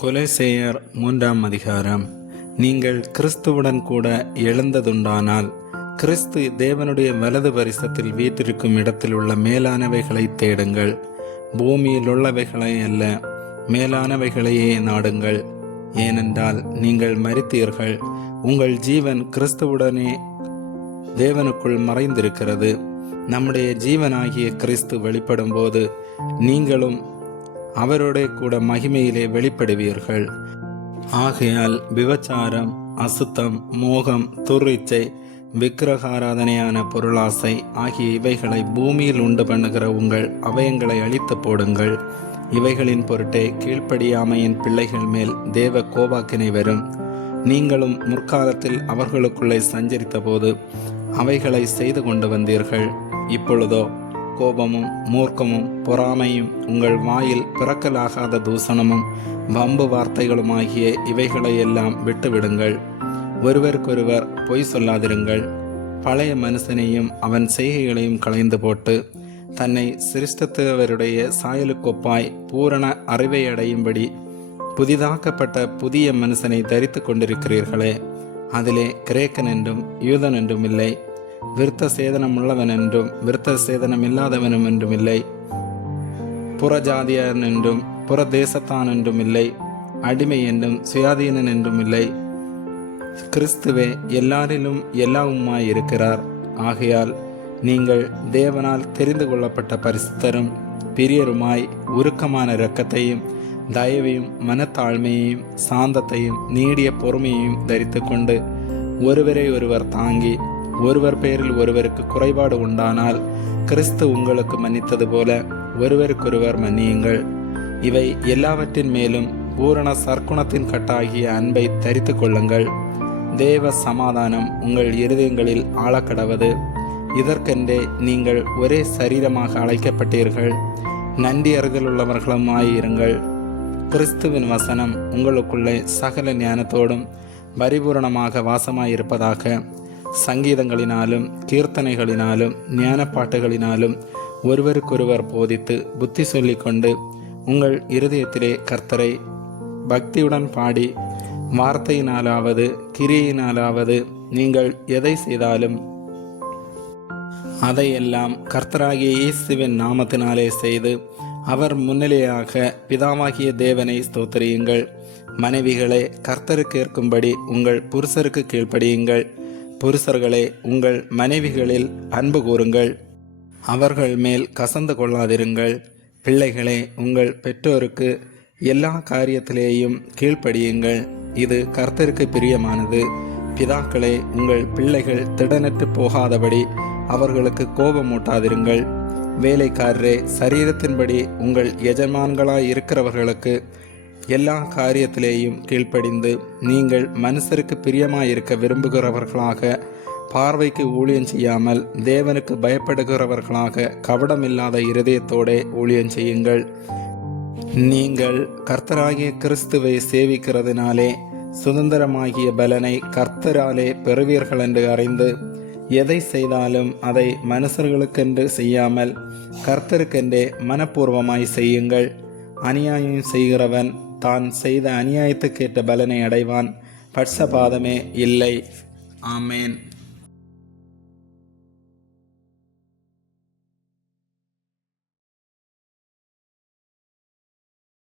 கொலோசையர் 3ஆம் அதிகாரம். நீங்கள் கிறிஸ்துவுடன் கூட எழுந்ததுண்டானால் கிறிஸ்து தேவனுடைய வலது பரிசத்தில் வீற்றிருக்கும் இடத்தில் உள்ள மேலானவைகளை தேடுங்கள். பூமியில் உள்ளவைகளை அல்ல, மேலானவைகளையே நாடுங்கள். ஏனென்றால் நீங்கள் மரித்தீர்கள், உங்கள் ஜீவன் கிறிஸ்துவுடனே தேவனுக்குள் மறைந்திருக்கிறது. நம்முடைய ஜீவனாகிய கிறிஸ்து வெளிப்படும் போது நீங்களும் அவரோட கூட மகிமையிலே வெளிப்படுவீர்கள். ஆகையால் விபச்சாரம், அசுத்தம், மோகம், துர்ரிச்சை, விக்கிரகாராதனையான பொருளாசை ஆகிய இவைகளை பூமியில் உண்டு பண்ணுகிற உங்கள் அவயங்களை அழித்து போடுங்கள். இவைகளின் பொருட்டே கீழ்ப்படியாமையின் பிள்ளைகள் மேல் தேவ கோபாக்கினை வரும். நீங்களும் முற்காலத்தில் அவர்களுக்குள்ளே சஞ்சரித்த போது அவைகளை செய்து கொண்டு வந்தீர்கள். இப்பொழுதோ கோபமும் மூர்க்கமும் பொறாமையும் உங்கள் வாயில் பிறக்கலாகாத தூசணமும் வம்பு வார்த்தைகளுமாகிய இவைகளை எல்லாம் விட்டுவிடுங்கள். ஒருவருக்கொருவர் பொய் சொல்லாதிருங்கள். பழைய மனுஷனையும் அவன் செய்கைகளையும் களைந்து போட்டு தன்னை சிருஷ்டித்தவருடைய சாயலுக்கொப்பாய் பூரண அறிவை அடையும்படி புதிதாக்கப்பட்ட புதிய மனுஷனை தரித்து கொண்டிருக்கிறீர்களே. அதிலே கிரேக்கன் என்றும் யூதன் என்றும் இல்லை, விருத்த சேதனம் உள்ளவன் என்றும் விருத்த சேதனம் இல்லாதவனும் என்றும் இல்லை, புறஜாதியன் என்றும் புறதேசத்தான் என்றும் இல்லை, அடிமை என்றும் சுயாதீனன் என்றும் இல்லை. கிறிஸ்துவே எல்லாரிலும் எல்லாவுமாய் இருக்கிறார். ஆகையால் நீங்கள் தேவனால் தெரிந்து கொள்ளப்பட்ட பரிசுத்தரும் பிரியருமாய் உருக்கமான இரக்கத்தையும் தயவையும் மனத்தாழ்மையையும் சாந்தத்தையும் நீடிய பொறுமையையும் தரித்து கொண்டு ஒருவரை ஒருவர் தாங்கி ஒருவர் பேரில் ஒருவருக்கு குறைபாடு உண்டானால் கிறிஸ்து உங்களுக்கு மன்னித்தது போல ஒருவருக்கொருவர் மன்னியுங்கள். இவை எல்லாவற்றின் மேலும் பூரண சற்குணத்தின் கட்டாகிய அன்பை தரித்து கொள்ளுங்கள். தேவ சமாதானம் உங்கள் இருதயங்களில் ஆழக்கடவது. இதற்கென்றே நீங்கள் ஒரே சரீரமாக அழைக்கப்பட்டீர்கள். நன்றி அறிதலுள்ளவர்களுமாயிருங்கள். கிறிஸ்துவின் வசனம் உங்களுக்குள்ளே சகல ஞானத்தோடும் பரிபூரணமாக வாசமாயிருப்பதாக. சங்கீதங்களினாலும் கீர்த்தனைகளினாலும் ஞானப்பாட்டுகளினாலும் ஒருவருக்கொருவர் போதித்து புத்தி சொல்லிக்கொண்டு உங்கள் இருதயத்திலே கர்த்தரை பக்தியுடன் பாடி வார்த்தையினாலாவது கிரியையினாலாவது நீங்கள் எதை செய்தாலும் அதையெல்லாம் கர்த்தராகிய இயேசுவின் நாமத்தினாலே செய்து அவர் முன்னிலையாக பிதாவாகிய தேவனை ஸ்தோத்திரியுங்கள். மனைவிகளே, கர்த்தருக்கு ஏற்கும்படி உங்கள் புருஷருக்கு கீழ்ப்படியுங்கள். புருஷர்களே, உங்கள் மனைவிகளில் அன்பு கூறுங்கள், அவர்கள் மேல் கசந்து கொள்ளாதிருங்கள். பிள்ளைகளே, உங்கள் பெற்றோருக்கு எல்லா காரியத்திலேயும் கீழ்ப்படியுங்கள், இது கர்த்தருக்கு பிரியமானது. பிதாக்களே, உங்கள் பிள்ளைகள் திடனற்று போகாதபடி அவர்களுக்கு கோபமூட்டாதிருங்கள். வேலைக்காரரே, சரீரத்தின்படி உங்கள் எஜமான்களாய் இருக்கிறவர்களுக்கு எல்லா காரியத்திலேயும் கீழ்ப்படிந்து நீங்கள் மனுஷருக்கு பிரியமாயிருக்க விரும்புகிறவர்களாக பார்வைக்கு ஊழியம் செய்யாமல் தேவனுக்கு பயப்படுகிறவர்களாக கபடமில்லாத இருதயத்தோட ஊழியம் செய்யுங்கள். நீங்கள் கர்த்தராகிய கிறிஸ்துவை சேவிக்கிறதுனாலே சுதந்திரமாகிய பலனை கர்த்தராலே பெறுவீர்கள் என்று அறிந்து எதை செய்தாலும் அதை மனுஷர்களுக்கென்று செய்யாமல் கர்த்தருக்கென்றே மனப்பூர்வமாய் செய்யுங்கள். அநியாயம் செய்கிறவன் தான் செய்த அநியாயத்துக்கேற்ற பலனை அடைவான். பட்சபாதமே இல்லை. ஆமேன்.